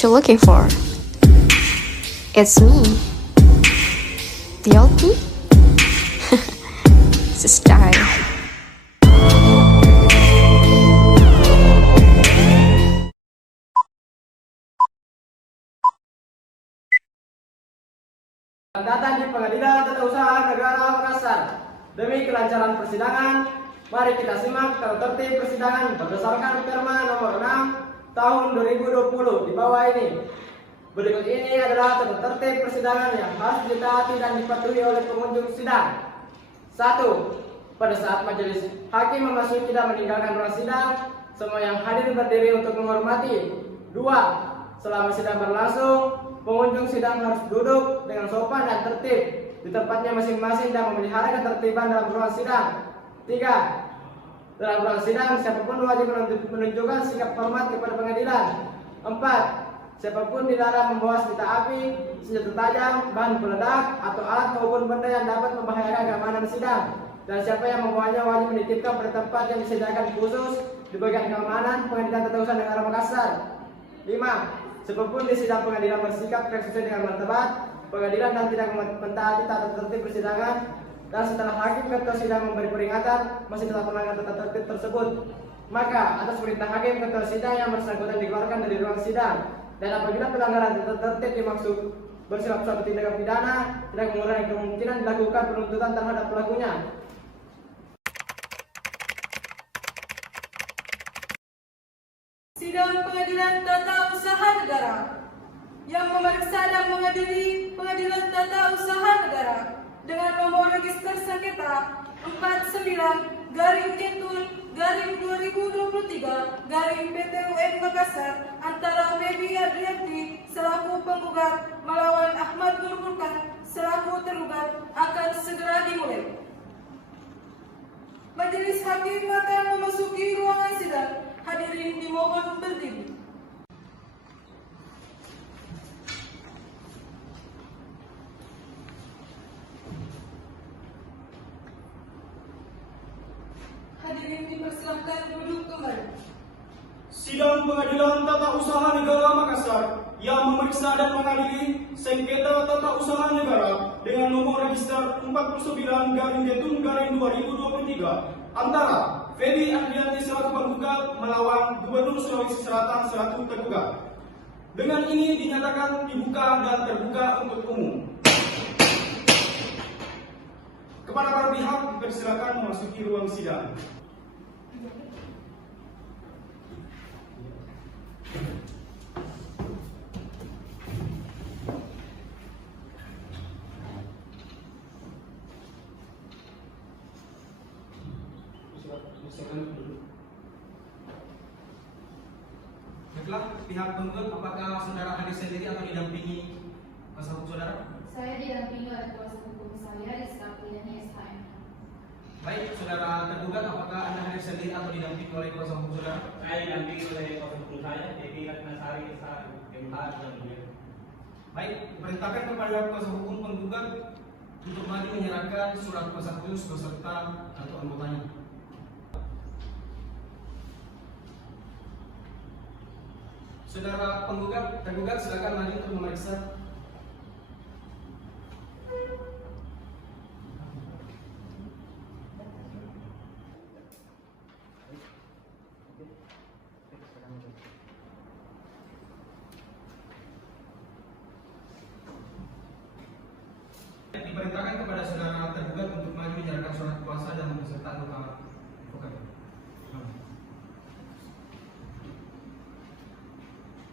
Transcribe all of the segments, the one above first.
what you're looking for. It's me, the LP. It's a style. Datang di Pengadilan Tata Usaha Negara Makassar. Demi kelancaran persidangan, mari kita simak tata tertib persidangan berdasarkan Perma nomor 6 tahun 2020 di bawah ini. Berikut ini adalah tata tertib persidangan yang harus ditaati dan dipatuhi oleh pengunjung sidang. 1. Pada saat majelis hakim memasuki dan meninggalkan ruang sidang, semua yang hadir berdiri untuk menghormati. 2. Selama sidang berlangsung, pengunjung sidang harus duduk dengan sopan dan tertib di tempatnya masing-masing dan memelihara ketertiban dalam ruang sidang. 3. Dalam ruang sidang, siapapun wajib menunjukkan sikap hormat kepada pengadilan. 4. Siapapun dilarang membawa senjata api, senjata tajam, bahan peledak, atau alat maupun benda yang dapat membahayakan keamanan sidang. Dan siapa yang membawanya wajib menitipkan pada tempat yang disediakan khusus di bagian keamanan Pengadilan Tata Usaha Negara Makassar. 5. Siapapun di sidang pengadilan bersikap sesuai dengan martabat pengadilan dan tidak mentaati tata tertib persidangan, dan setelah hakim ketua sidang memberi peringatan masih tetap melanggar tata tertib tersebut, maka atas perintah hakim ketua sidang yang bersangkutan dikeluarkan dari ruang sidang. Dan apabila pelanggaran tata tertib dimaksud bersifat suatu tindakan pidana, tidak mengurangi kemungkinan dilakukan penuntutan terhadap pelakunya. Sidang Pengadilan Tata Usaha Negara yang memeriksa dan mengadili Pengadilan Tata Usaha Negara dengan nomor register sengketa 49-2023-PT UN Makassar antara Medi Adrianti selaku penggugat melawan Ahmad Nur Burkan selaku tergugat akan segera dimulai. Majelis hakim akan memasuki ruangan sidang. Hadirin dimohon berdiri. Hadirin dipersilakan duduk kembali. Sidang Pengadilan Tata Usaha Negara Makassar yang memeriksa dan mengadili sengketa tata usaha negara dengan nomor register 49-2023 antara Fedi Adrianti selaku penggugat melawan Gubernur Sulawesi Selatan selaku tergugat. Dengan ini dinyatakan dibuka dan terbuka untuk umum. Kepada para pihak dipersilakan memasuki ruang sidang. Baiklah, pihak penggugat, apakah saudara hadir sendiri atau didampingi kuasa hukum saudara? Saya didampingi oleh kuasa hukum saya, Rizka Priyani SHM. Baik, saudara tergugat, apakah anda hadir sendiri atau didampingi oleh kuasa hukum saudara? Saya didampingi oleh kuasa hukum saya, Devi Ratnasari SHMH. Baik, perintahkan kepada kuasa hukum penggugat untuk maju menyerahkan surat kuasa khusus beserta atau anggotanya. Saudara penggugat, tergugat silakan maju untuk memeriksa. Diperintahkan kepada saudara tergugat untuk maju menyerahkan surat kuasa dan beserta anggota advokat.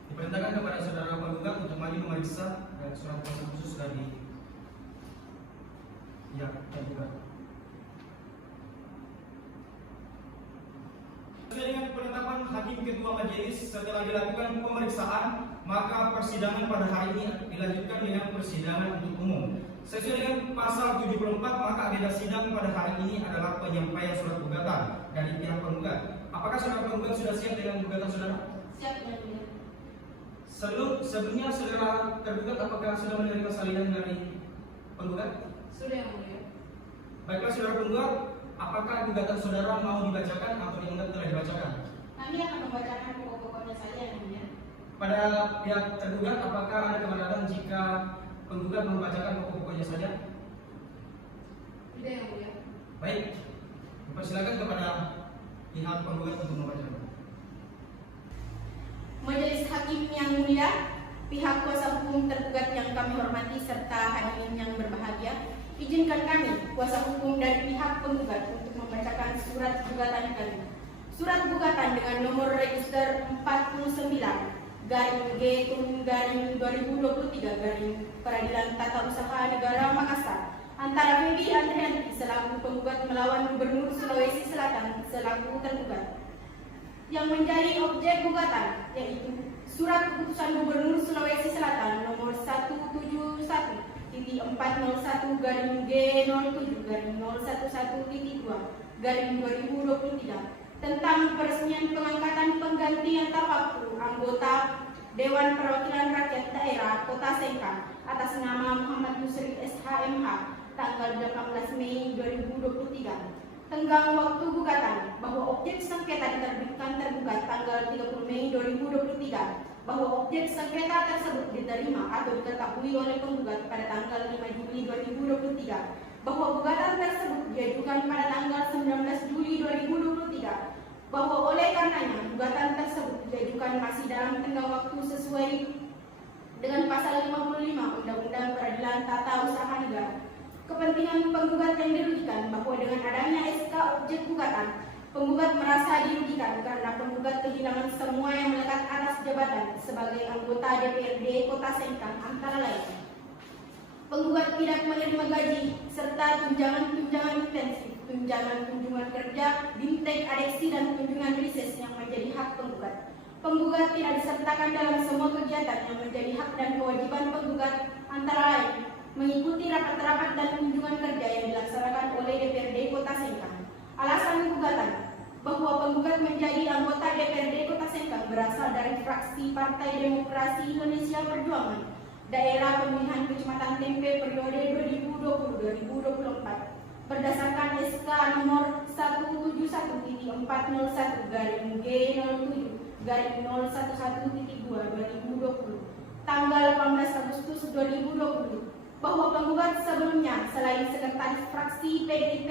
Diperintahkan kepada saudara penggugat untuk maju memeriksa dan surat kuasa khusus dari pihak tergugat. Sesuai dengan penetapan hakim ketua majelis, setelah dilakukan pemeriksaan, maka persidangan pada hari ini dilanjutkan dengan persidangan untuk umum. Sesuai dengan pasal 74, maka agenda sidang pada hari ini adalah penyampaian surat gugatan dari pihak penggugat. Apakah saudara penggugat sudah siap dengan gugatan saudara? Siap, Yang Mulia. Sebelumnya saudara tergugat apakah sudah menerima salinan dari penggugat? Sudah, Yang Mulia. Baiklah saudara penggugat, apakah gugatan saudara mau dibacakan atau dianggap telah dibacakan? Kami akan membacakan pokok-pokoknya saja, Yang Mulia. pada pihak tergugat, apakah ada keberatan jika penggugat membacakan pokok-pokoknya saja? Tidak yang mulia. Baik, persilakan kepada pihak penggugat untuk membacakan. Majelis Hakim yang mulia, pihak kuasa hukum tergugat yang kami hormati serta hadirin yang berbahagia, izinkan kami, kuasa hukum dari pihak penggugat untuk membacakan surat gugatan kami. Surat gugatan dengan nomor register 49-G/2023 Peradilan Tata Usaha Negara Makassar antara Febi Andrianti selaku penggugat melawan Gubernur Sulawesi Selatan selaku tergugat. Yang menjadi objek gugatan yaitu Surat Keputusan Gubernur Sulawesi Selatan nomor 171.401/G07/011.2/2023 tentang peresmian pengangkatan pengganti antar waktu anggota Dewan Perwakilan Rakyat Daerah Kota Sengkang atas nama Muhammad Yusri SHMH tanggal 18 Mei 2023. Tenggang waktu gugatan bahwa objek sengketa diterbitkan tergugat tanggal 30 Mei 2023, bahwa objek sengketa tersebut diterima atau diketahui oleh penggugat pada tanggal 5 Juli 2023, bahwa gugatan tersebut diajukan pada tanggal 19 Juli 2023, bahwa oleh karenanya gugatan tersebut diajukan masih dalam tenggang waktu sesuai dengan pasal 55 Undang-Undang Peradilan Tata Usaha Negara. Kepentingan penggugat yang dirugikan bahwa dengan adanya SK objek gugatan, penggugat merasa dirugikan karena penggugat kehilangan semua yang melekat atas jabatan sebagai anggota DPRD Kota Sengkang antara lain. Penggugat tidak menerima gaji serta tunjangan-tunjangan intensif, tunjangan kunjungan kerja, bintek adeksi dan kunjungan riset yang menjadi hak penggugat. Penggugat tidak disertakan dalam semua kegiatan yang menjadi hak dan kewajiban penggugat antara lain mengikuti rapat-rapat dan kunjungan kerja yang dilaksanakan oleh DPRD Kota Sengkang. Alasan gugatan bahwa penggugat menjadi anggota DPRD Kota Sengkang berasal dari fraksi Partai Demokrasi Indonesia Perjuangan, daerah pemilihan Kecamatan Tempe periode 2020-2024, berdasarkan SK nomor 171-401/G07/011.2/2020, tanggal 18 Agustus 2020, bahwa penggugat sebelumnya selain sekretaris fraksi PDIP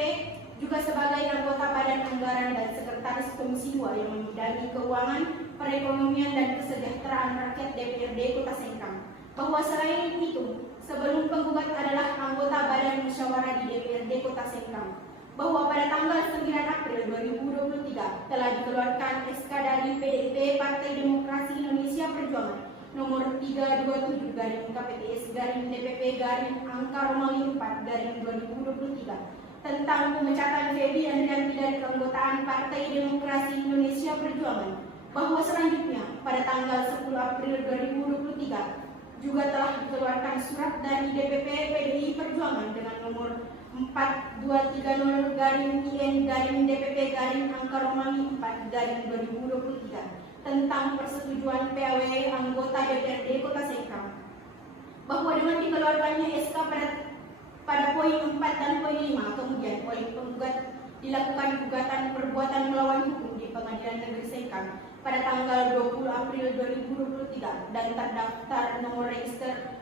juga sebagai anggota Badan Anggaran dan sekretaris Komisi 2 yang membidangi keuangan, perekonomian dan kesejahteraan rakyat DPRD Kota Sengkang. Bahwa selain itu, sebelum penggugat adalah anggota Badan Musyawarah di DPRD Kota Sengkang. Bahwa pada tanggal 9 April 2023 telah dikeluarkan SK dari PDIP Partai Demokrasi Indonesia Perjuangan nomor 327/KPTS/DPP/angka Romawi 4/2023 tentang pemecatan Febi Andrianti dari keanggotaan Partai Demokrasi Indonesia Perjuangan. Bahwa selanjutnya pada tanggal 10 April 2023 juga telah dikeluarkan surat dari DPP PDI Perjuangan dengan nomor 4230/IN/DPP/angka Romawi 4/2023 tentang persetujuan PAW anggota DPRD Kota Sengkang. Bahwa dengan dikeluarkannya SK pada poin 4 dan poin 5 kemudian oleh penggugat dilakukan gugatan perbuatan melawan hukum di Pengadilan Negeri Sengkang pada tanggal 20 April 2023 dan terdaftar nomor register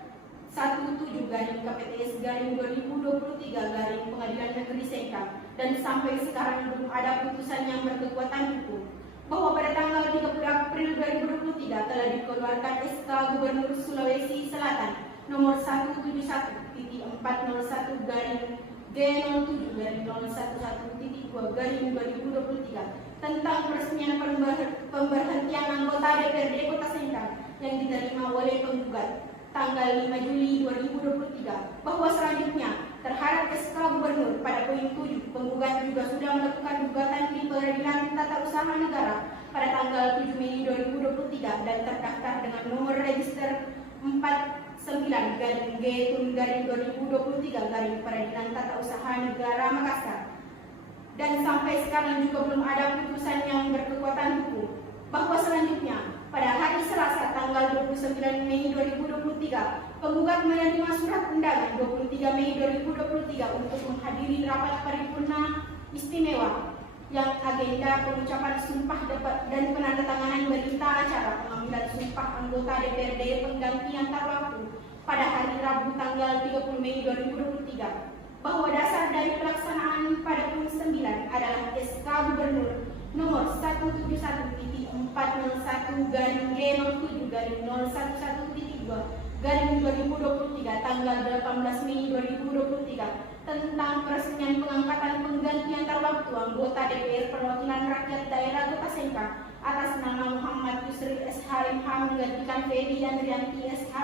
17/KPTS/2023 Pengadilan Negeri Sengkang dan sampai sekarang belum ada putusan yang berkekuatan hukum. Bahwa pada tanggal 30 April 2023 telah dikeluarkan SK Gubernur Sulawesi Selatan nomor 171-G07/011.2/2023 tentang peresmian pemberhentian anggota DPRD Kota Sengkang yang diterima oleh penggugat tanggal 5 Juli 2023. Bahwa selanjutnya terhadap SK Gubernur pada poin 7, penggugat juga sudah melakukan gugatan di Peradilan Tata Usaha Negara pada tanggal 7 Mei 2023 dan terdaftar dengan nomor register 49-G/2023 Peradilan Tata Usaha Negara Makassar. Dan sampai sekarang juga belum ada putusan yang berkekuatan hukum. Bahwa selanjutnya pada hari Selasa tanggal 29 Mei 2023, penggugat menerima surat undangan 23 Mei 2023 untuk menghadiri rapat paripurna istimewa yang agenda pengucapan sumpah dan penandatanganan berita acara pengambilan sumpah anggota DPRD penggantian waktu pada hari Rabu tanggal 30 Mei 2023 bahwa dasar dari pelaksanaan pada pukul 9 adalah SK Gubernur nomor 171-P401-G07-011.2 tanggal 18 Mei 2023 tentang peresmian pengangkatan penggantian waktu anggota DPR Perwakilan Rakyat Daerah Kota Sengkang atas nama Muhammad Yusril SHMH menggantikan Feby Andrianti SH.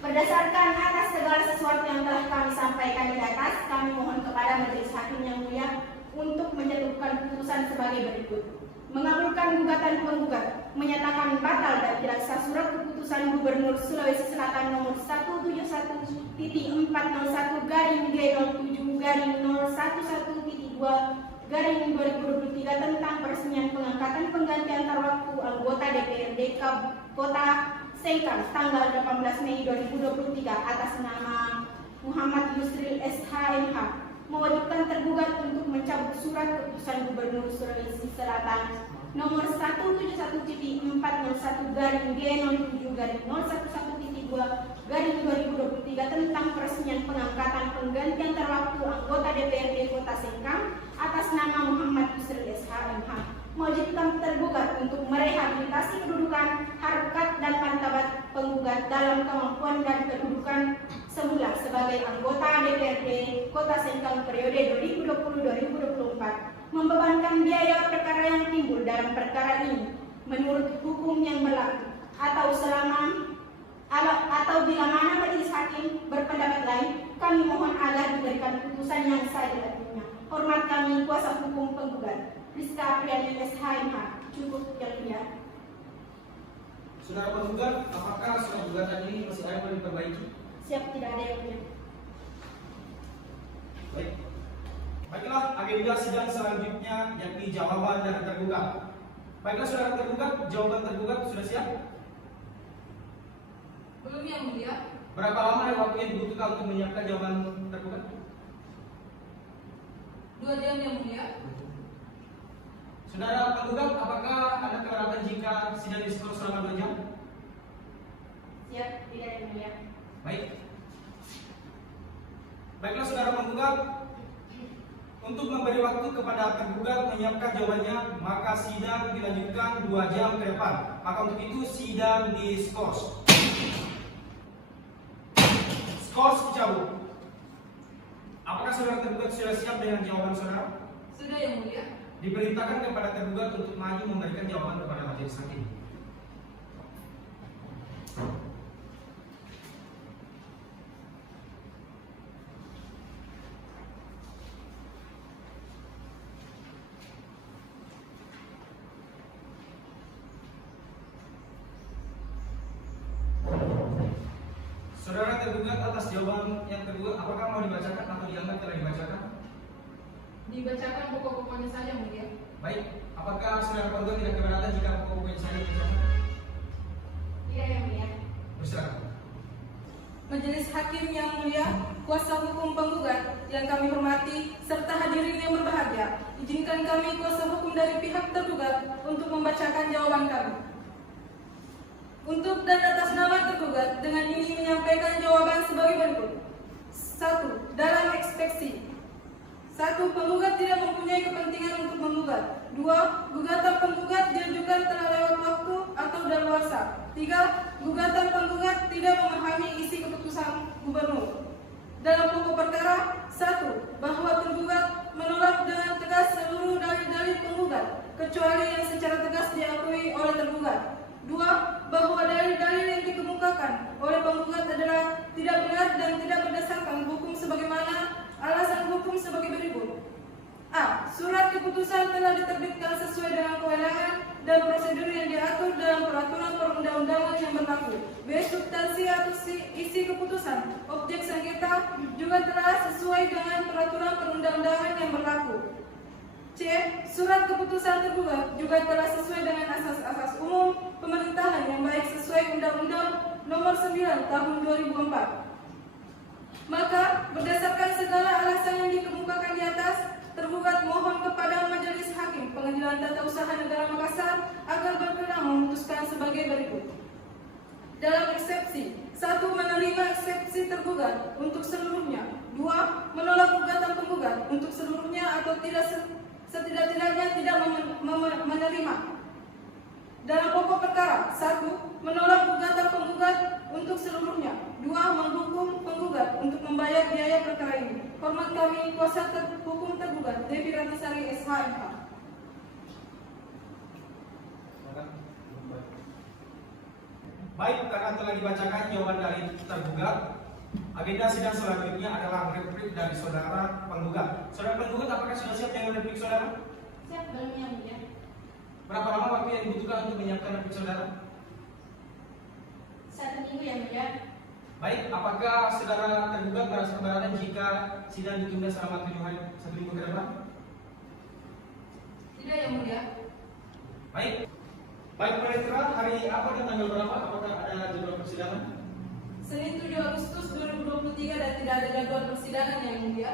Berdasarkan atas segala sesuatu yang telah kami sampaikan di atas, kami mohon kepada Majelis Hakim yang mulia untuk menjatuhkan putusan sebagai berikut. Mengabulkan gugatan penggugat, menyatakan batal dan tidak sah surat keputusan Gubernur Sulawesi Selatan nomor 171.401-G007-011.2/2023 tentang peresmian pengangkatan penggantian waktu anggota DPRD Kota Sengkang tanggal 18 Mei 2023 atas nama Muhammad Yusril SHMH mewajibkan tergugat untuk mencabut surat keputusan Gubernur Sulawesi Selatan nomor 171.401-G07-011.2/2023 tentang peresmian pengangkatan penggantian waktu anggota DPRD Kota Sengkang atas nama Muhammad Yusril SHMH mewajibkan tergugat untuk merehabilitasi kedudukan, harkat dan martabat penggugat dalam kemampuan dan kedudukan semula sebagai anggota DPRD Kota Sengkang periode 2020-2024, membebankan biaya perkara yang timbul dalam perkara ini menurut hukum yang berlaku, atau bila mana majelis hakim berpendapat lain, kami mohon agar diberikan putusan yang seadil-adilnya. Hormat kami kuasa hukum penggugat Rizka Apriani SHMH. Cukup yang mulia. Saudara penggugat, apakah surat gugatan ini masih ada yang diperbaiki? Siap, tidak ada yang mulia. Baik. Baiklah, agenda sidang selanjutnya yakni jawaban dari tergugat. Baiklah saudara tergugat, jawaban tergugat sudah siap? Belum yang mulia. Berapa lama waktu yang dibutuhkan untuk menyiapkan jawaban tergugat? 2 jam yang mulia. Saudara penggugat, apakah ada keberatan jika sidang diskors selama 2 jam? Siap, tidak ada yang mulia. Baik. Baiklah saudara penggugat, untuk memberi waktu kepada tergugat menyiapkan jawabannya, maka sidang dilanjutkan 2 jam ke depan. Maka untuk itu sidang diskors. Skors dicabut. Apakah saudara tergugat sudah siap dengan jawaban saudara? Sudah yang mulia. Diperintahkan kepada tergugat untuk maju memberikan jawaban kepada majelis hakim. Saudara tergugat atas jawaban yang tergugat, apakah mau dibacakan atau dianggap telah dibacakan? Dibacakan pokok-pokoknya saja mulia. Baik, apakah saudara penggugat tidak keberatan jika pokok-pokoknya saja dibacakan? Tidak yang mulia. Bersilakan. Majelis hakim yang mulia, kuasa hukum penggugat yang kami hormati, serta hadirin yang berbahagia, izinkan kami kuasa hukum dari pihak tergugat untuk membacakan jawaban kami. Untuk dan atas nama tergugat, dengan ini menyampaikan jawaban sebagai berikut. 1. Dalam ekspeksi. 1. Penggugat tidak mempunyai kepentingan untuk menggugat. 2. Gugatan penggugat diajukan telah lewat waktu atau daluarsa. 3. Gugatan penggugat tidak memahami isi keputusan gubernur. Dalam pokok perkara, 1. Bahwa tergugat menolak dengan tegas seluruh dalil-dalil penggugat, kecuali yang secara tegas diakui oleh tergugat. 2. Bahwa dalil-dalil yang dikemukakan oleh penggugat adalah tidak benar dan tidak berdasarkan hukum sebagaimana alasan hukum sebagai berikut. A. Surat keputusan telah diterbitkan sesuai dengan kewenangan dan prosedur yang diatur dalam peraturan perundang-undangan yang berlaku. B. Substansi atau isi keputusan objek sengketa juga telah sesuai dengan peraturan perundang-undangan yang berlaku. C. Surat keputusan tergugat juga telah sesuai dengan asas-asas umum pemerintahan yang baik sesuai Undang-Undang Nomor 9 Tahun 2004. Maka, berdasarkan segala alasan yang dikemukakan di atas, tergugat mohon kepada Majelis Hakim Pengadilan Tata Usaha Negara Makassar agar berkenan memutuskan sebagai berikut. Dalam eksepsi, 1. Menerima eksepsi tergugat untuk seluruhnya. 2. Menolak gugatan penggugat untuk seluruhnya atau tidak setidak-tidaknya tidak menerima. Dalam pokok perkara, 1. Menolak gugatan penggugat untuk seluruhnya. 2. Menghukum penggugat untuk membayar biaya perkara ini. Hormat kami, kuasa hukum tergugat, Devi Ratnasari, SHMH. Baik, karena telah dibacakan jawaban dari tergugat, agenda sidang selanjutnya adalah replik dari saudara penggugat. Saudara penggugat, apakah sudah siap dengan replik saudara? Siap, belum yang mulia. Berapa lama waktu yang dibutuhkan untuk menyiapkan replik saudara? 1 minggu yang mulia. Baik, apakah saudara tergugat merasa keberatan jika sidang ditunda selama 7 hari, 1 minggu ke depan? Tidak yang mulia. Baik. Baik, Penetra, hari apa dan tanggal berapa? Apakah ada jadwal persidangan? Senin 7 Agustus 2023 dan tidak ada jadwal persidangan yang mulia.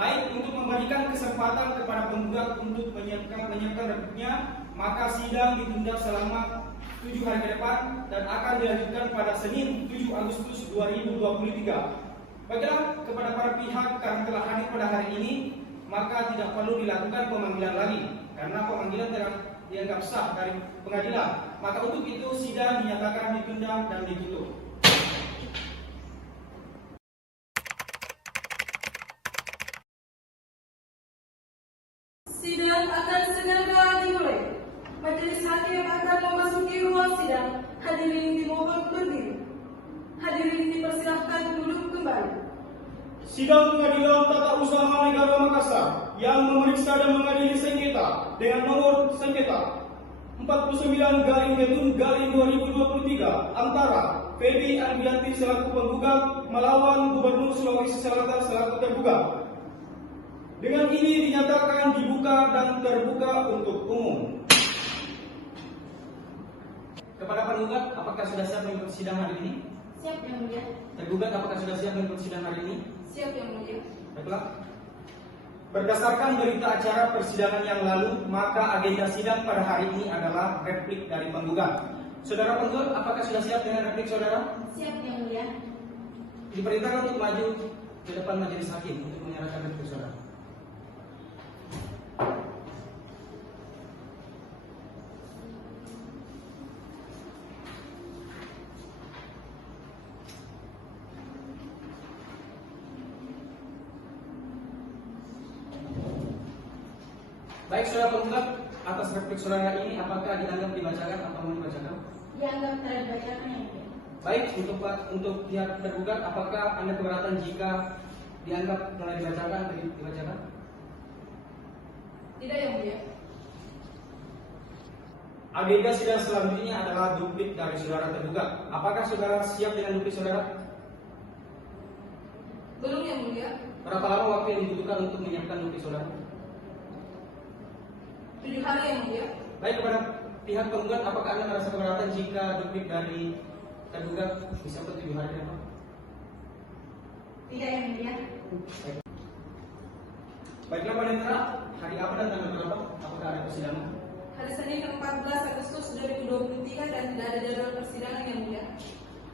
Baik, untuk memberikan kesempatan kepada penggugat untuk menyiapkan repliknya, maka sidang ditunda selama 7 hari ke depan dan akan dilanjutkan pada Senin 7 Agustus 2023. Baiklah, kepada para pihak yang telah hadir pada hari ini, maka tidak perlu dilakukan pemanggilan lagi karena pemanggilan telah dianggap sah dari pengadilan. Maka untuk itu sidang dinyatakan ditunda dan ditutup. Sidang akan segera dimulai. Majelis Hakim akan memasuki ruang sidang. Hadirin dimohon berdiri. Hadirin dipersilahkan duduk kembali. Sidang Pengadilan Tata Usaha Negara Makassar yang memeriksa dan mengadili sengketa dengan nomor sengketa 49/2023 antara Feby Ardianti selaku penggugat melawan Gubernur Sulawesi Selatan selaku tergugat. Dengan ini dinyatakan dibuka dan terbuka untuk umum. Kepada penggugat, apakah sudah siap mengikuti sidang hari ini? Siap yang mulia. Tergugat, apakah sudah siap mengikuti sidang hari ini? Siap yang mulia. Baiklah. Berdasarkan berita acara persidangan yang lalu, maka agenda sidang pada hari ini adalah replik dari penggugat. Saudara penggugat, apakah sudah siap dengan replik saudara? Siap yang mulia. Diperintahkan untuk maju ke depan majelis hakim untuk menyerahkan replik saudara. Baik, saudara penggugat, atas replik saudara ini apakah dianggap dibacakan atau mau dibacakan? Dianggap telah dibacakan yang mulia. Baik, untuk pihak tergugat, apakah Anda keberatan jika dianggap telah dibacakan atau dibacakan? Tidak yang mulia. Agenda sidang selanjutnya adalah duplik dari saudara tergugat. Apakah saudara siap dengan duplik saudara? Belum yang mulia. Berapa lama waktu yang dibutuhkan untuk menyiapkan duplik saudara? 7 hari yang mulia. Baik, kepada pihak penggugat, apakah Anda merasa keberatan jika duplik dari tergugat bisa untuk 7 hari ke depan? Tidak yang mulia. Baiklah, Panitra, hari apa dan tanggal berapa? Apakah ada persidangan? Hari Senin 14 Agustus 2023 dan tidak ada jadwal persidangan yang mulia.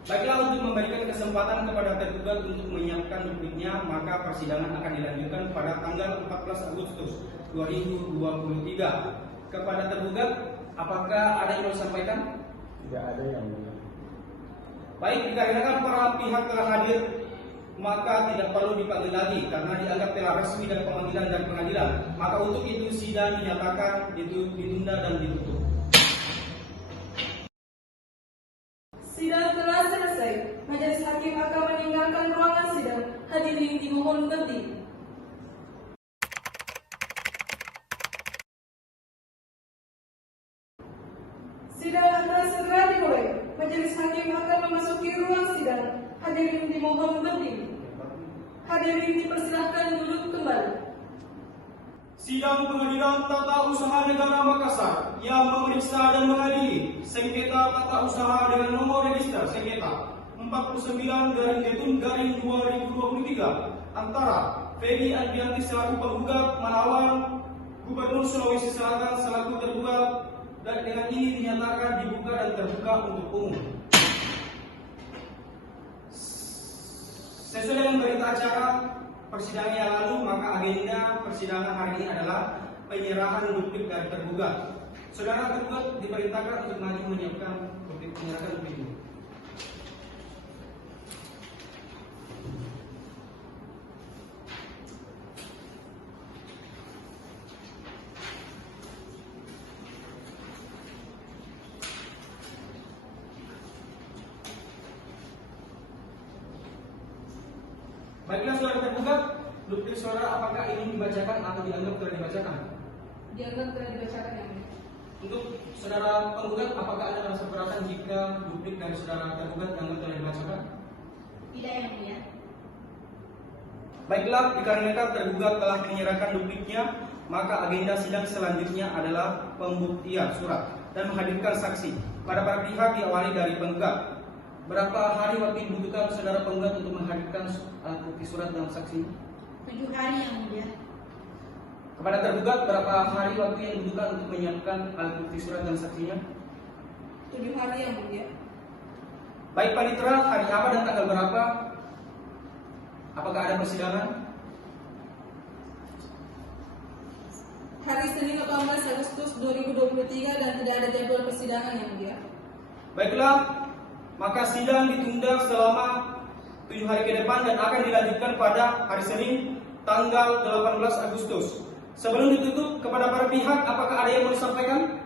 Baiklah, untuk memberikan kesempatan kepada tergugat untuk menyiapkan dupliknya, maka persidangan akan dilanjutkan pada tanggal 14 Agustus 2023. Kepada tergugat, apakah ada yang mau disampaikan? Tidak ada yang mulia. Baik, dikarenakan para pihak telah hadir, maka tidak perlu dipanggil lagi karena dianggap telah resmi dari pemanggilan dan pengadilan. Maka untuk itu sidang dinyatakan ditunda dan ditutup. Sidang telah selesai. Majelis Hakim akan meninggalkan ruangan sidang. Hadirin dimohon berdiri. Sidang akan segera dimulai. Majelis Hakim akan memasuki ruang sidang. Hadirin dimohon berdiri. Hadirin dipersilahkan duduk kembali. Sidang Pengadilan Tata Usaha Negara Makassar yang memeriksa dan mengadili sengketa tata usaha dengan nomor register sengketa 49/2023 antara Feby Andrianti selaku penggugat melawan Gubernur Sulawesi Selatan selaku tergugat, dan dengan ini dinyatakan dibuka dan terbuka untuk umum. Sesuai dengan berita acara persidangan yang lalu, maka agenda persidangan hari ini adalah penyerahan duplik dari tergugat. Saudara tergugat diperintahkan untuk maju menyiapkan duplik penyerahan duplik ini. Baiklah saudara tergugat, duplik saudara apakah ini dibacakan atau dianggap telah dibacakan? Dianggap telah dibacakan yang mulia. Untuk saudara penggugat, apakah ada rasa keberatan jika duplik dari saudara tergugat dianggap telah dibacakan? Tidak yang mulia. Baiklah, dikarenakan tergugat telah menyerahkan dupliknya, maka agenda sidang selanjutnya adalah pembuktian surat dan menghadirkan saksi. Pada para pihak diawali dari penggugat. Berapa hari waktu yang dibutuhkan saudara penggugat untuk menghadirkan bukti surat dan saksi? 7 hari yang mulia. Kepada tergugat, berapa hari waktu yang dibutuhkan untuk menyiapkan alat bukti surat dan saksinya? 7 hari yang mulia. Baik panitera, hari apa dan tanggal berapa? Apakah ada persidangan? Hari Senin 18 Agustus 2023 dan tidak ada jadwal persidangan yang mulia. Baiklah, maka sidang ditunda selama 7 hari ke depan dan akan dilanjutkan pada hari Senin tanggal 18 Agustus. Sebelum ditutup, kepada para pihak, apakah ada yang mau disampaikan?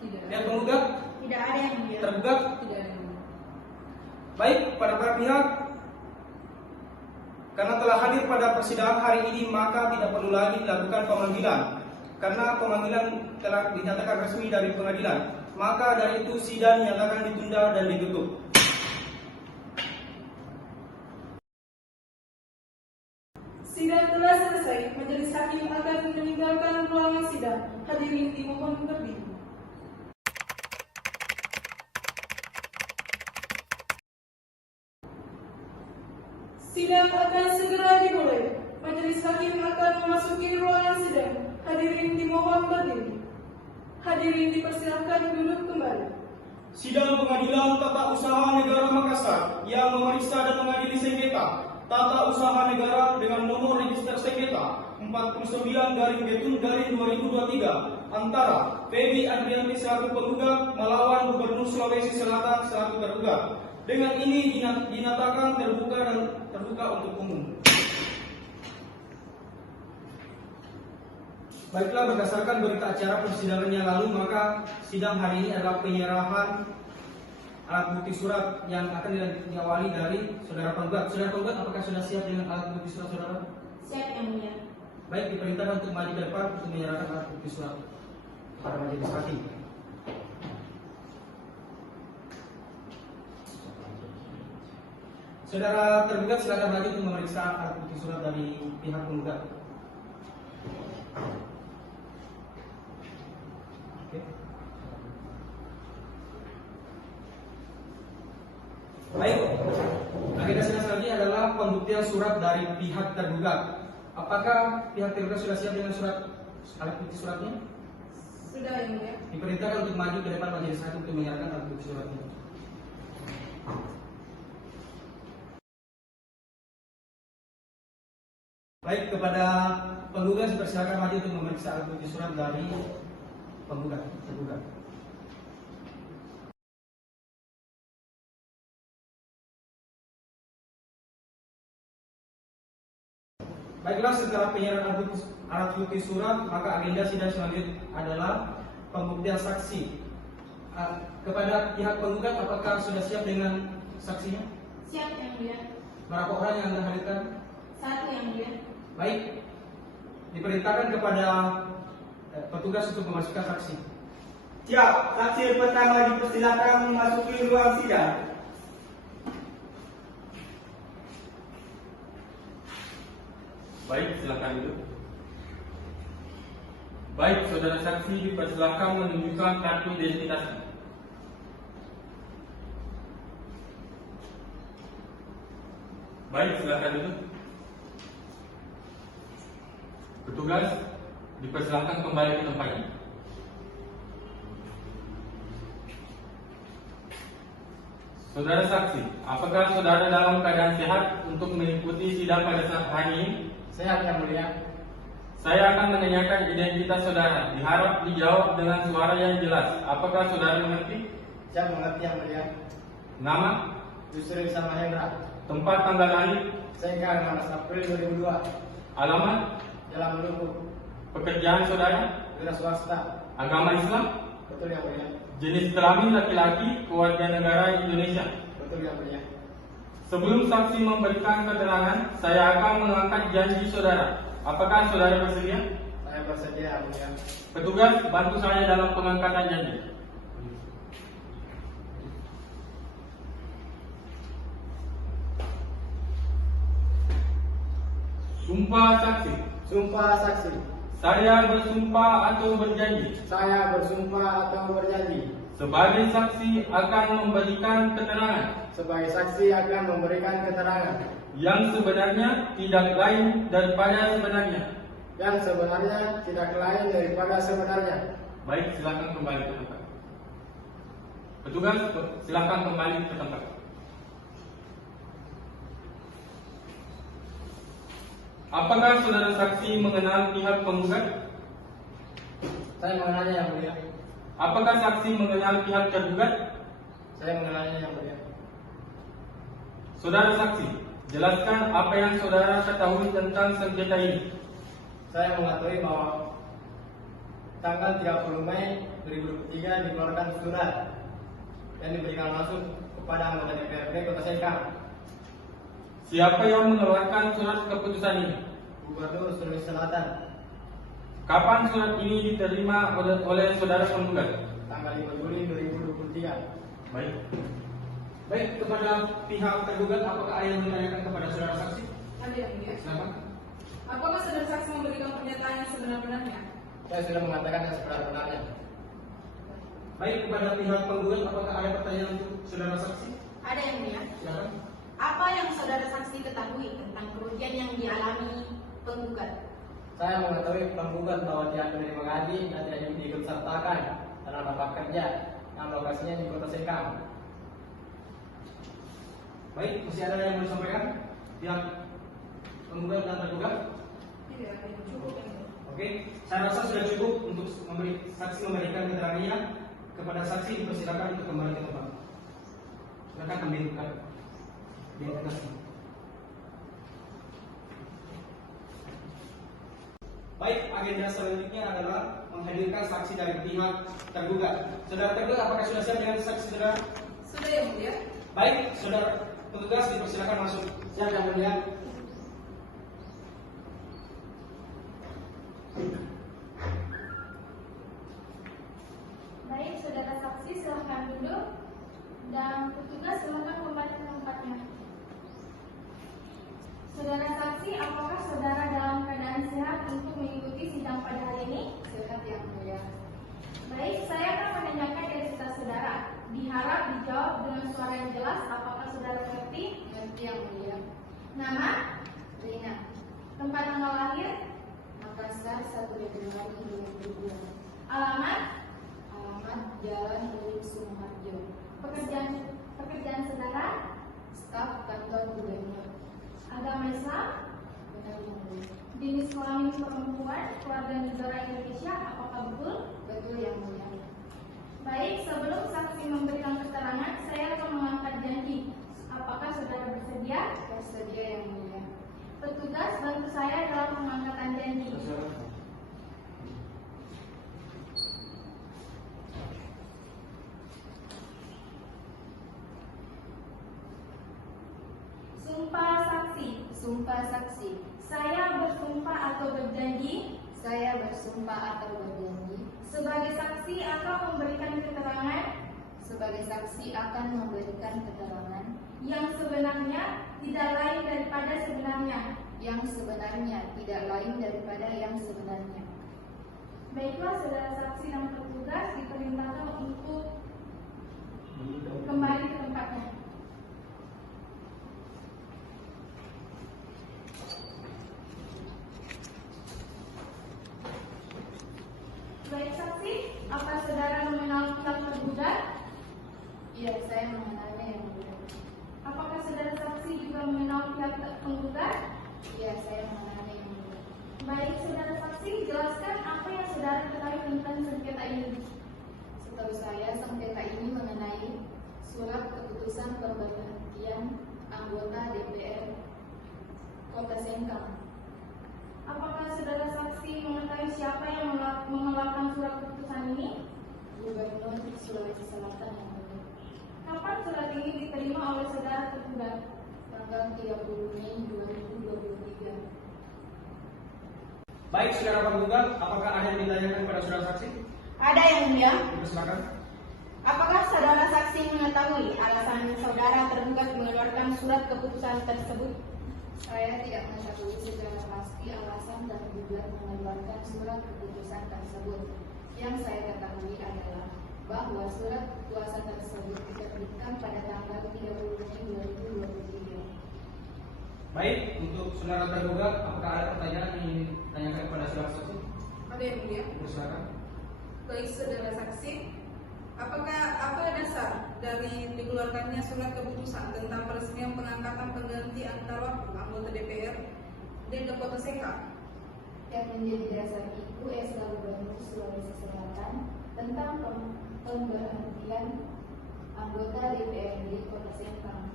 Tidak. Pihak penggugat, Tidak ada yang mulia. tergugat. Tidak ada yang mulia. Baik, pada para pihak, karena telah hadir pada persidangan hari ini, maka tidak perlu lagi dilakukan pemanggilan. Karena pemanggilan telah dinyatakan resmi dari pengadilan, maka dari itu sidang dinyatakan ditunda dan ditutup. Sidang telah selesai. Majelis hakim akan meninggalkan ruangan sidang. Hadirin dimohon berdiri. Sidang akan segera dimulai. Majelis hakim akan memasuki ruangan sidang. Hadirin dimohon berdiri. Hadirin dipersilakan duduk kembali. Sidang Pengadilan Tata Usaha Negara Makassar yang memeriksa dan mengadili sengketa Tata Usaha Negara dengan nomor register sengketa 49/2023 antara Feby Andrianti selaku penggugat melawan Gubernur Sulawesi Selatan selaku tergugat. Dengan ini dinyatakan terbuka dan terbuka untuk umum. Baiklah, berdasarkan berita acara persidangan yang lalu, maka sidang hari ini adalah penyerahan alat bukti surat yang akan diawali dari saudara penggugat. Saudara penggugat, apakah sudah siap dengan alat bukti surat saudara? Siap yang mulia. Baik, diperintahkan untuk maju ke depan untuk menyerahkan alat bukti surat kepada majelis hakim. Saudara tergugat, silakan maju untuk memeriksa alat bukti surat dari pihak penggugat. Baik, agenda sidang selanjutnya adalah pembuktian surat dari pihak tergugat. Apakah pihak tergugat sudah siap dengan surat alat bukti suratnya? Sudah yang mulia. Diperintahkan untuk maju ke depan majelis hakim untuk menyerahkan alat bukti suratnya. Baik, kepada penggugat dipersilakan maju untuk memeriksa alat bukti surat dari tergugat. Baiklah, setelah penyerahan alat bukti surat, maka agenda sidang selanjutnya adalah pembuktian saksi. Kepada pihak penggugat, apakah sudah siap dengan saksinya? Siap yang mulia. Berapa orang yang Anda hadirkan? 1 yang mulia. Baik, diperintahkan kepada petugas untuk memasukkan saksi. Siap, saksi pertama dipersilakan memasuki ruang sidang. Baik, silakan duduk. Baik, saudara saksi dipersilakan menunjukkan kartu identitasnya. Baik, silakan duduk. Petugas dipersilakan kembali ke tempatnya. Saudara saksi, apakah saudara dalam keadaan sehat untuk mengikuti sidang pada saat hari ini? Sehat yang mulia. Saya akan menanyakan identitas saudara. Diharap dijawab dengan suara yang jelas. Apakah saudara mengerti? Siap mengerti yang mulia. Nama, Yusril Samahendra. tempat tanggal lahir, Sengkang 16 April 2002. alamat, Jalan Meluku. pekerjaan saudara, Wira swasta. agama Islam, Betul yang mulia. jenis kelamin laki-laki, kewarganegaraan Indonesia. Betul yang mulia. Sebelum saksi memberikan keterangan, saya akan mengangkat janji saudara. Apakah saudara bersedia? Saya bersedia yang mulia. Petugas, bantu saya dalam pengangkatan janji. Sumpah saksi. Sumpah saksi. Saya bersumpah atau berjanji Saya bersumpah atau berjanji sebagai saksi akan memberikan keterangan sebagai saksi akan memberikan keterangan yang sebenarnya tidak lain daripada sebenarnya. yang sebenarnya tidak lain daripada sebenarnya. Baik, silakan kembali ke tempat. Petugas, silakan kembali ke tempat. Apakah saudara saksi mengenal pihak penggugat? Saya mengenalnya yang mulia. Apakah saksi mengenal pihak tergugat? Saya mengenalnya yang mulia. Saudara saksi, jelaskan apa yang saudara ketahui tentang sengketa ini. Saya mengetahui bahwa tanggal 30 Mei 2003 dikeluarkan surat yang diberikan langsung kepada anggota DPRD Kota Sengkang, Siapa yang mengeluarkan surat keputusan ini? Gubernur Sulawesi Selatan, Kapan surat ini diterima oleh saudara penggugat? tanggal 5 Juli 2023. Baik. Baik, kepada pihak tergugat, apakah ada yang menanyakan kepada saudara saksi? Ada yang mulia. Silakan. Apakah saudara saksi memberikan pernyataan yang sebenar-benarnya? Saya sudah mengatakan yang sebenar-benarnya. Baik, kepada pihak penggugat, apakah ada pertanyaan untuk saudara saksi? Ada yang mulia. Silakan. Apa yang saudara saksi ketahui tentang kerugian yang dialami penggugat? Saya mengetahui penggugat bahwa dia menerima gaji dan tidak diikut sertakan dalam rapat kerja yang lokasinya di Kota Sengkang. Baik, masih ada yang mau disampaikan? Pihak penggugat dan tergugat? Tidak, ada yang cukup yang mulia. Oke, saya rasa sudah cukup untuk saksi memberikan keterangannya. Kepada saksi dipersilakan untuk kembali ke tempat. Silakan ambilkan identitasnya. Baik, agenda selanjutnya adalah menghadirkan saksi dari pihak tergugat. Saudara tergugat, apakah sudah siap dengan saksi saudara? Sudah yang mulia. Baik, saudara petugas dipersilakan masuk. Siap yang mulia. Baik, saudara saksi silahkan duduk dan petugas silahkan kembali ke tempatnya. Saudara saksi, apakah saudara dalam keadaan sehat untuk mengikuti sidang pada hari ini? Sehat yang mulia. Baik, saya akan menanyakan identitas saudara. Diharap dijawab dengan suara yang jelas. Apakah saudara mengerti? Mengerti yang mulia. Nama, Rina, tempat tanggal lahir, Makassar 1 Februari 2002. alamat, Alamat Jalan Urip Sumoharjo. pekerjaan saudara, Staf Kantor Gubernur. agama Islam, Benar yang mulia. jenis kelamin perempuan, keluarga negara Indonesia. Apakah betul? Betul yang mulia. Baik, sebelum saksi memberikan keterangan, saya akan mengangkat janji. Apakah saudara bersedia? Bersedia yang mulia. Petugas, bantu saya dalam pengangkatan janji. Sumpah saksi. Sumpah saksi. Saya bersumpah atau berjanji Saya bersumpah atau berjanji sebagai saksi akan memberikan keterangan sebagai saksi akan memberikan keterangan yang sebenarnya tidak lain daripada sebenarnya. yang sebenarnya, tidak lain daripada yang sebenarnya. Baiklah, saudara saksi dan petugas diperintahkan untuk kembali ke tempatnya. Ya, saya mengenai yang mulia. Baik, saudara saksi, jelaskan apa yang saudara ketahui tentang sengketa ini. Setahu saya, sengketa ini mengenai surat keputusan pemberhentian anggota DPR Kota Sengkang. Apakah saudara saksi mengetahui siapa yang mengeluarkan surat keputusan ini? Gubernur Sulawesi Selatan yang mulia. Kapan surat ini diterima oleh saudara tergugat? Tanggal 30 Mei 2023. Baik, saudara penggugat, apakah ada yang ditanyakan kepada saudara saksi? Ada yang mulia. Silakan. Apakah saudara saksi mengetahui alasan saudara tergugat mengeluarkan surat keputusan tersebut? Saya tidak mengetahui secara pasti alasan dan gugat mengeluarkan surat keputusan tersebut. Yang saya ketahui adalah bahwa surat kuasa tersebut diterbitkan pada tanggal 30 Mei 2023. Baik, untuk saudara tergugat, apakah ada pertanyaan yang ingin ditanyakan kepada saudara saksi? Ada yang mulia. Silakan. Baik saudara saksi, apa dasar dari dikeluarkannya surat keputusan tentang peresmian pengangkatan pengganti antar waktu anggota DPR di Kota Sengkang? Yang menjadi dasar itu SK Gubernur Sulawesi Selatan tentang pemberhentian anggota DPRD Kota Sengkang.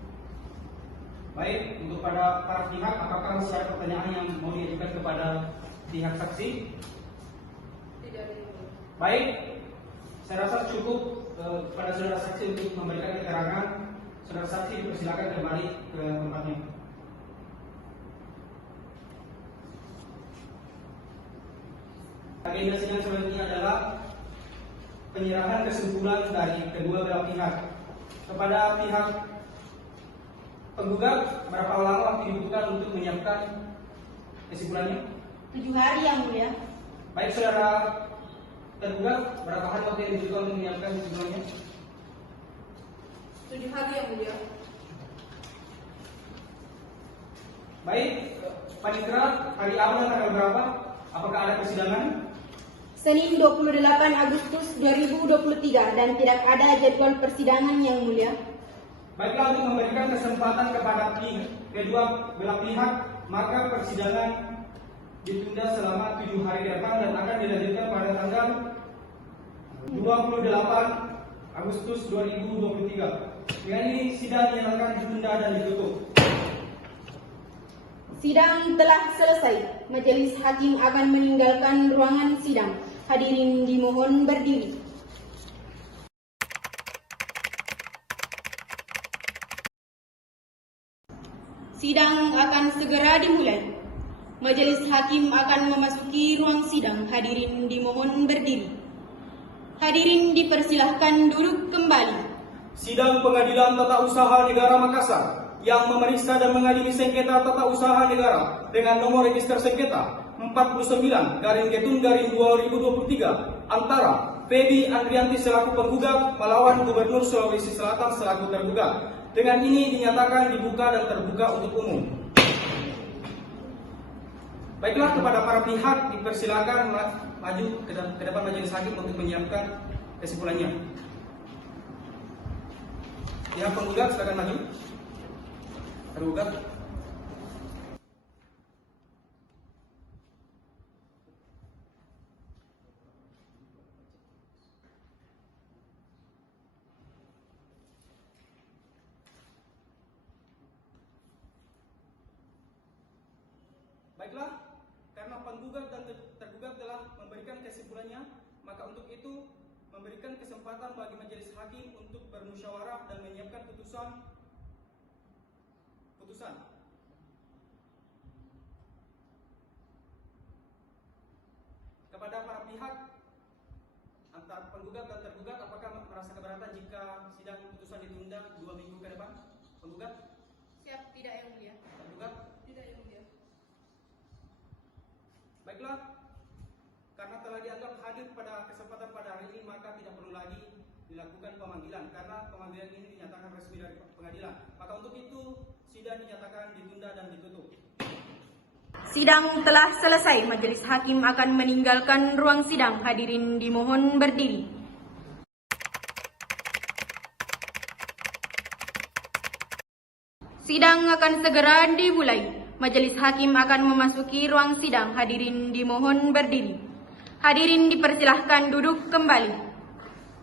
Baik, untuk pada para pihak, apakah masih ada pertanyaan yang mau diajukan kepada pihak saksi? Tidak ada yang mulia. Baik, saya rasa cukup pada saudara saksi untuk memberikan keterangan. Saudara saksi dipersilakan kembali ke tempatnya. Agenda sidang selanjutnya adalah penyerahan kesimpulan dari kedua belah pihak. Kepada pihak penggugat, berapa lama waktu dibutuhkan untuk menyiapkan kesimpulannya? 7 hari yang mulia. Baik, saudara tergugat, berapa hari waktu yang dibutuhkan untuk menyiapkan kesimpulannya? 7 hari yang mulia. Baik, Panitera, hari awal tanggal berapa? Apakah ada persidangan? Senin 28 Agustus 2023 dan tidak ada jadwal persidangan yang mulia. Baiklah, untuk memberikan kesempatan kepada kedua belah pihak, maka persidangan ditunda selama 7 hari ke depan dan akan dilanjutkan pada tanggal 28 Agustus 2023. Dengan ini sidang dinyatakan ditunda dan ditutup. Sidang telah selesai. Majelis hakim akan meninggalkan ruangan sidang. Hadirin dimohon berdiri. Sidang akan segera dimulai. Majelis hakim akan memasuki ruang sidang. Hadirin dimohon berdiri. Hadirin dipersilahkan duduk kembali. Sidang Pengadilan Tata Usaha Negara Makassar yang memeriksa dan mengadili sengketa tata usaha negara dengan nomor register sengketa 49/2023 antara Feby Andrianti selaku penggugat melawan Gubernur Sulawesi Selatan selaku tergugat. Dengan ini dinyatakan dibuka dan terbuka untuk umum. Baiklah, kepada para pihak dipersilakan maju ke depan majelis hakim untuk menyiapkan kesimpulannya. Pihak penggugat silakan maju. Tergugat. Baiklah, karena penggugat dan tergugat telah memberikan kesimpulannya, maka untuk itu memberikan kesempatan bagi majelis hakim untuk bermusyawarah dan menyiapkan putusan. Kepada para pihak antara penggugat dan tergugat, apakah merasa keberatan jika sidang putusan ditunda 2 minggu ke depan? Penggugat? Siap, tidak yang mulia. Tergugat? Tidak yang mulia. Baiklah, karena telah dianggap hadir pada kesempatan pada hari ini, maka tidak perlu lagi dilakukan pemanggilan karena pemanggilan ini dinyatakan resmi dari pengadilan. Maka untuk itu sidang dinyatakan ditunda dan ditutup. Sidang telah selesai. Majelis hakim akan meninggalkan ruang sidang. Hadirin dimohon berdiri. Sidang akan segera dimulai. Majelis Hakim akan memasuki ruang sidang. Hadirin dimohon berdiri. Hadirin dipersilahkan duduk kembali.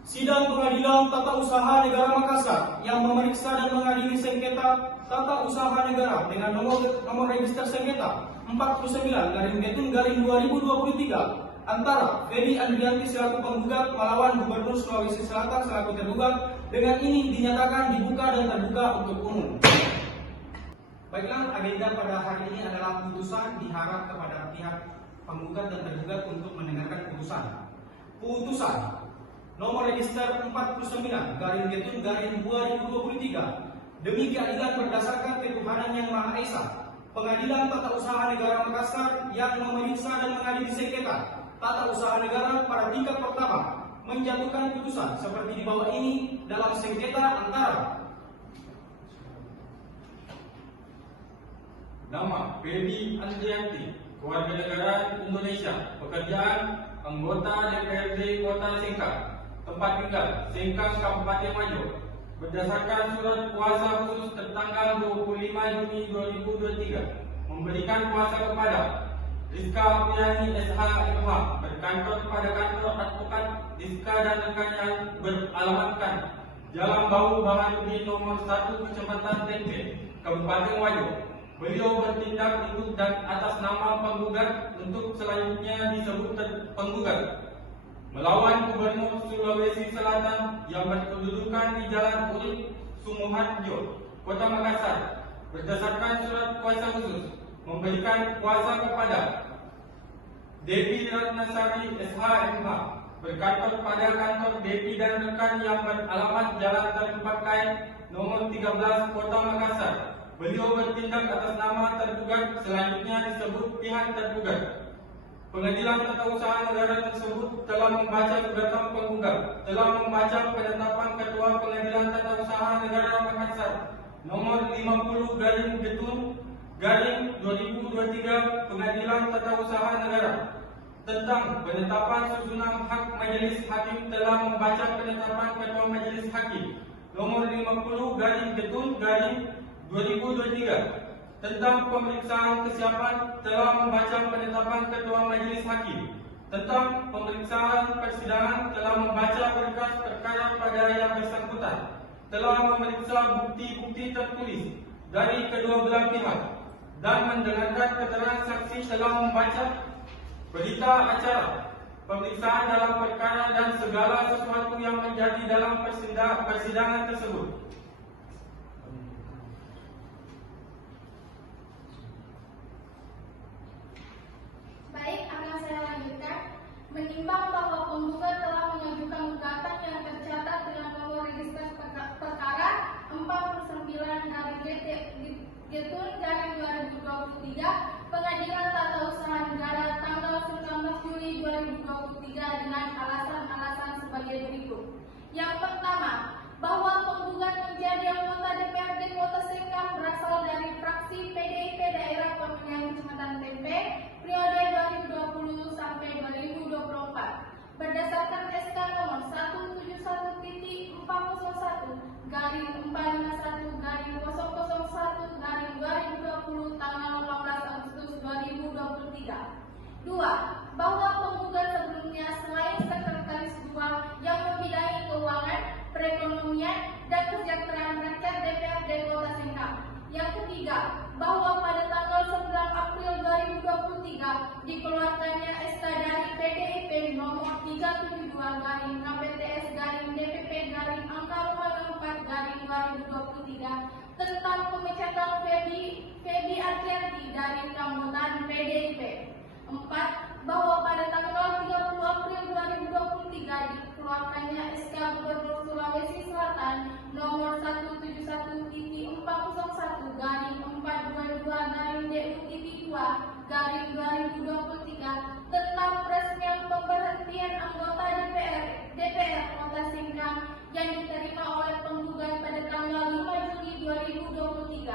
Sidang Pengadilan Tata Usaha Negara Makassar yang memeriksa dan mengadili sengketa tata usaha negara dengan nomor register sengketa 49/2023 antara Fedi Andrianti selaku penggugat melawan Gubernur Sulawesi Selatan selaku tergugat dengan ini dinyatakan dibuka dan terbuka untuk umum. Baiklah, agenda pada hari ini adalah putusan diharap kepada pihak penggugat dan tergugat untuk mendengarkan putusan. Putusan nomor register 49/2023 demi keadilan berdasarkan ketuhanan yang Maha Esa, Pengadilan Tata Usaha Negara Makassar yang memeriksa dan mengadili sengketa tata usaha negara pada tingkat pertama menjatuhkan putusan seperti di bawah ini dalam sengketa antara nama Fedi Andrianti, warga negara Indonesia, pekerjaan anggota DPRD Kota Sengkang, tempat tinggal Sengkang, Kabupaten Majo, berdasarkan surat kuasa khusus tertanggal 25 Juni 2023 memberikan kuasa kepada Rizka Apriani SHMH berkantor pada kantor advokat Rizka dan rekan yang beralamatkan Jalan Bau Baharudin nomor 1 Kecamatan Tempe, Kabupaten Majo. Beliau bertindak ikut dan atas nama penggugat untuk selanjutnya disebut penggugat melawan Gubernur Sulawesi Selatan yang berkedudukan di Jalan Urip Sumoharjo, Kota Makassar, berdasarkan surat kuasa khusus memberikan kuasa kepada Devi Ratnasari SHMH berkantor pada kantor Devi dan rekan yang beralamat Jalan Terpakai nomor 13 Kota Makassar. Beliau bertindak atas nama tergugat, selanjutnya disebut pihak tergugat. Pengadilan Tata Usaha Negara tersebut telah membaca gugatan penggugat, telah membaca penetapan Ketua Pengadilan Tata Usaha Negara Makassar nomor 50/2023 Pengadilan Tata Usaha Negara tentang penetapan susunan hak Majelis Hakim, telah membaca penetapan Ketua Majelis Hakim nomor 50/2023 tentang pemeriksaan kesiapan, telah membaca penetapan Ketua Majelis Hakim tentang pemeriksaan persidangan, telah membaca berkas perkara pada yang bersangkutan, telah memeriksa bukti-bukti tertulis dari kedua belah pihak dan mendengarkan keterangan saksi, telah membaca berita acara pemeriksaan dalam perkara dan segala sesuatu yang menjadi dalam persidangan tersebut. Baik, akan saya lanjutkan. Menimbang bahwa penggugat telah mengajukan gugatan yang tercatat dengan nomor register perkara 49/2023 Pengadilan Tata Usaha Negara tanggal 19 Juli 2023 dengan alasan-alasan sebagai berikut. Yang pertama, bahwa penggugat menjadi anggota DPRD Kota Sengkang berasal dari fraksi PDIP daerah pemilihan Kecamatan Tempe periode 2020 sampai 2024 berdasarkan SK nomor 171/451/001/2020 tanggal 18 Agustus 2023. 2. Bahwa penggugat sebelumnya selain Sekretaris 2 yang membidangi keuangan, perekonomian, dan kesejahteraan rakyat DPRD Kota Sengkang. Yang ketiga, bahwa pada tanggal 9 April 2023 dikeluarkannya SK dari PDIP nomor 372/KPTS/DPP/angka 4/2023 tentang pemecatan Fedi Andrianti dari keanggotaan PDIP. 4. Bahwa pada tanggal 30 April 2023 dikeluarkannya SK Gubernur Sulawesi Selatan nomor 171/421/DU-2/2023 tentang peresmian pemberhentian anggota DPR Kota Sengkang yang diterima oleh penggugat pada tanggal 5 Juli 2023.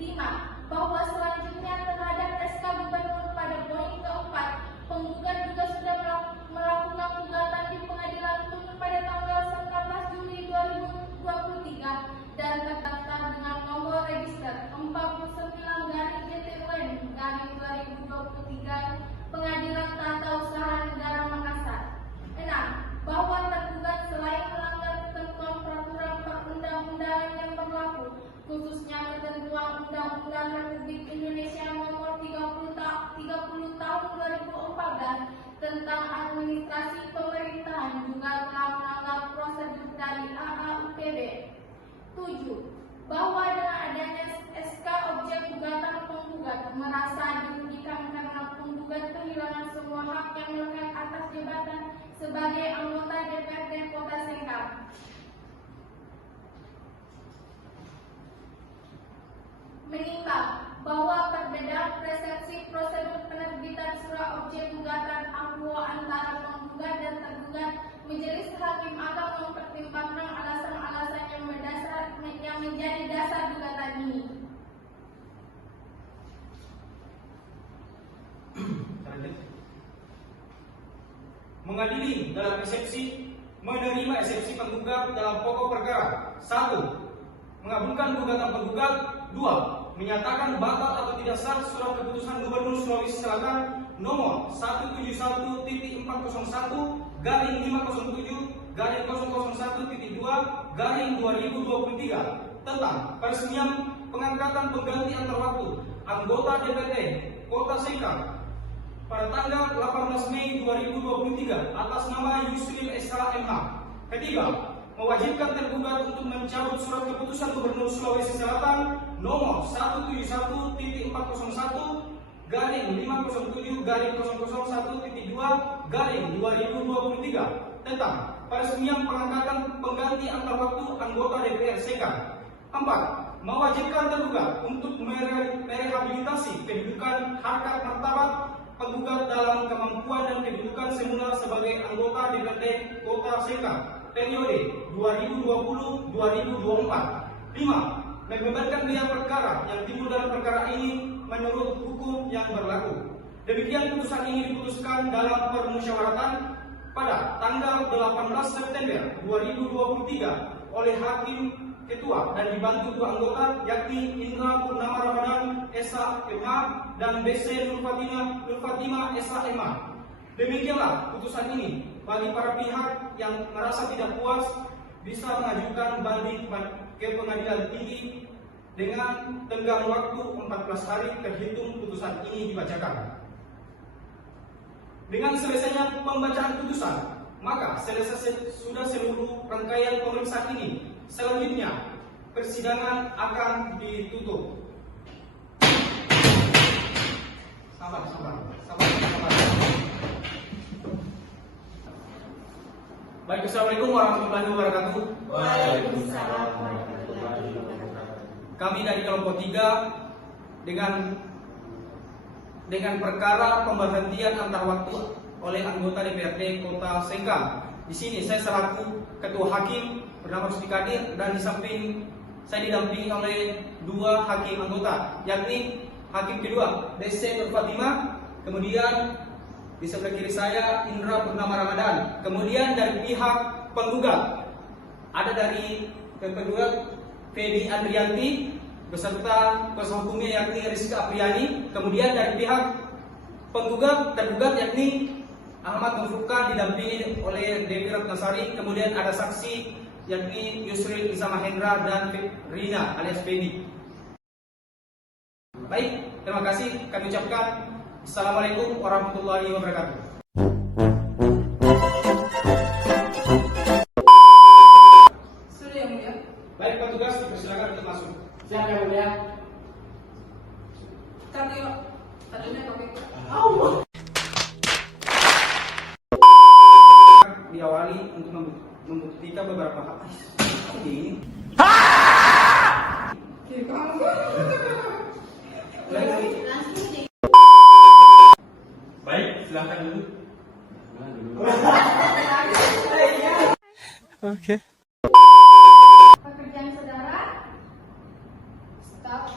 5. Bahwa selanjutnya terhadap SK Gubernur pada poin keempat, penggugat juga sudah melakukan gugatan di Pengadilan Tun pada tanggal 19 Juli 2023 dan terdaftar dengan nomor register 49/GTU Undang-Undang Republik Indonesia Nomor 30 Tahun 2014 tentang Administrasi Pemerintahan juga telah melanggar prosedur dari AAUPB. 7. Bahwa dengan adanya SK objek gugatan penggugat merasa dirugikan karena penggugat kehilangan semua hak yang melekat atas jabatan sebagai anggota DPRD Kota Sengkang. Menimbang bahwa perbedaan persepsi prosedur penerbitan surat objek gugatan akwo antara penggugat dan tergugat, Majelis Hakim akan mempertimbangkan alasan-alasan yang menjadi dasar gugatan ini. Mengadili dalam eksepsi, menerima eksepsi penggugat dalam pokok perkara. 1. Mengabulkan gugatan penggugat. 2. Menyatakan batal atau tidak sah surat keputusan Gubernur Sulawesi Selatan nomor 171/401/001/2 tentang peresmian pengangkatan pengganti antar waktu anggota DPRD Kota Sengkang pada tanggal 18 Mei 2023 atas nama Yusril SH.MH. Ketiga, mewajibkan tergugat untuk mencabut surat keputusan Gubernur Sulawesi Selatan nomor 171/507/001/2023 tentang peresmian pengangkatan pengganti antar waktu anggota DPR Sengkang. 4. Mewajibkan tergugat untuk merehabilitasi kedudukan harkat martabat penggugat dalam kemampuan dan kedudukan semula sebagai anggota DPRD Kota Sengkang periode 2020-2024. 5. Membebankan biaya perkara yang timbul dalam perkara ini menurut hukum yang berlaku. Demikian putusan ini diputuskan dalam permusyawaratan pada tanggal 18 September 2023 oleh Hakim Ketua dan dibantu dua anggota yakni Indra Purnama Ramadan SH.MH dan BC Nur Fatimah SH.MH. Demikianlah putusan ini. Bagi para pihak yang merasa tidak puas bisa mengajukan banding ke pengadilan tinggi dengan tenggang waktu 14 hari terhitung putusan ini dibacakan. Dengan selesainya pembacaan putusan, maka selesai sudah seluruh rangkaian pemeriksaan ini. Selanjutnya, persidangan akan ditutup. Sabar. Baik, assalamualaikum warahmatullahi wabarakatuh. Waalaikumsalam warahmatullahi wabarakatuh. Kami dari kelompok 3 dengan perkara pemberhentian antar waktu oleh anggota DPRD Kota Sengkang. Di sini saya selaku Ketua Hakim bernama Rusdi Kadir dan di samping saya didampingi oleh dua hakim anggota, yakni Hakim kedua BC Nur Fatimah, kemudian di sebelah kiri saya Indra Purnama Ramadan. Kemudian dari pihak penggugat ada dari penggugat Fedi Andrianti beserta kuasa hukumnya yakni Rizka Apriani. Kemudian dari pihak tergugat yakni Ahmad Nufrukan didampingi oleh Dewi Ratnasari. Kemudian ada saksi yakni Yusril Isa Mahendra dan Rina alias Fedi. Baik, terima kasih. Kami ucapkan Assalamualaikum warahmatullahi wabarakatuh. Sudah yang mulia. Baik, petugas dipersilakan untuk masuk. Siap yang mulia. Tadinya pakai. Diawali untuk membuktikan beberapa hal. Ini. Baik, silakan dulu. Oke. Pekerjaan saudara. Stop.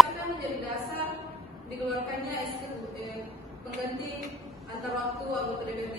Akan menjadi dasar dikeluarkannya SK pengganti antar waktu anggota DPRD